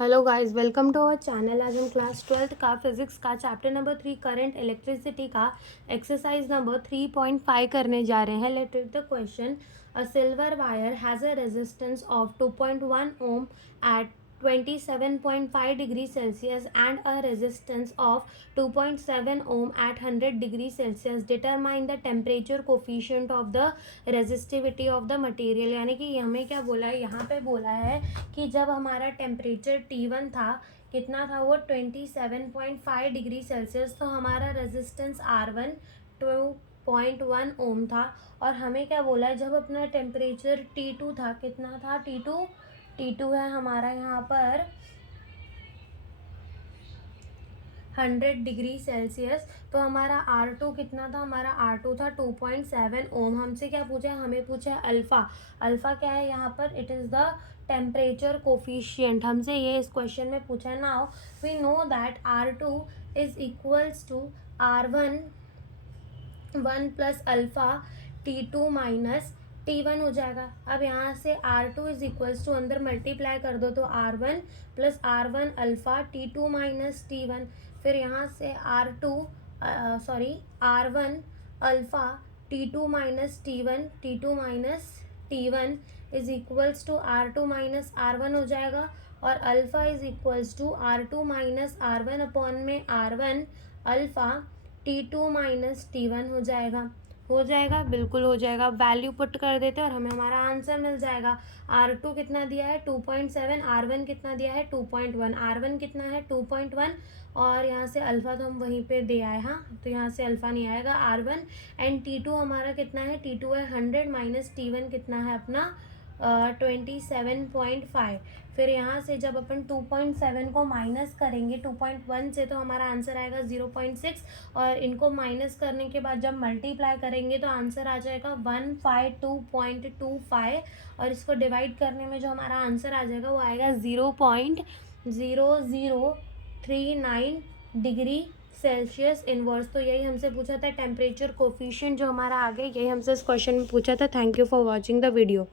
Hello guys, welcome to our channel. आज हम class 12th का फिजिक्स का चैप्टर नंबर 3 करंट इलेक्ट्रिसिटी का एक्सरसाइज नंबर 3.5 करने जा रहे हैं। Let read the question. A silver wire has a resistance of 2.1 ohm at 27.5 degree Celsius and a resistance of 2.7 ohm at 100 degree Celsius. Determine the temperature coefficient of the resistivity of the material. यानी कि हमें क्या बोला है, यहाँ पे बोला है कि जब हमारा टेम्परेचर T1 था, कितना था वो 27.5 डिग्री सेल्सियस, तो हमारा रेजिस्टेंस R1 2.1 ओम था। और हमें क्या बोला है, जब अपना टेम्परेचर T2 था, कितना था T2 है हमारा यहाँ पर 100 डिग्री सेल्सियस, तो हमारा R2 कितना था, हमारा R2 था 2.7 ओम। हमसे क्या पूछा है, हमें पूछा है अल्फ़ा क्या है यहाँ पर, it is the temperature coefficient. हमसे ये इस क्वेश्चन में पूछा है। Now we know that R2 is equals to R1 plus alpha T2 minus T1 हो जाएगा। अब यहाँ से R2 इज इक्वल्स टू अंदर मल्टीप्लाई कर दो तो R1 plus R1 alpha T2 minus T1। फिर यहाँ से R1 alpha T2 minus T1 is equals to R2 minus R1 हो जाएगा। और alpha is equals to R2 minus R1 upon में R1 alpha T2 minus T1 हो जाएगा, बिल्कुल हो जाएगा। वैल्यू पुट कर देते हैं और हमें हमारा आंसर मिल जाएगा। R2 कितना दिया है 2.7, R1 कितना दिया है 2.1, R1 कितना है 2.1 और यहाँ से अल्फ़ा तो हम वहीं पे दे आए। हाँ, तो यहाँ से अल्फ़ा नहीं आएगा। R1 एंड T2 हमारा कितना है, T2 है 100 माइनस T1 कितना है अपना 27.5। फिर यहाँ से जब अपन 2.7 को माइनस करेंगे 2.1 से, तो हमारा आंसर आएगा 0.6 और इनको माइनस करने के बाद जब मल्टीप्लाई करेंगे तो आंसर आ जाएगा 152.25 और इसको डिवाइड करने में जो हमारा आंसर आ जाएगा वो आएगा 0.0039 डिग्री सेल्सियस इनवर्स। तो यही हमसे पूछा था टेम्परेचर कोफिशिएंट जो हमारा आ गया, यही हमसे इस क्वेश्चन में पूछा था। Thank you for watching the video.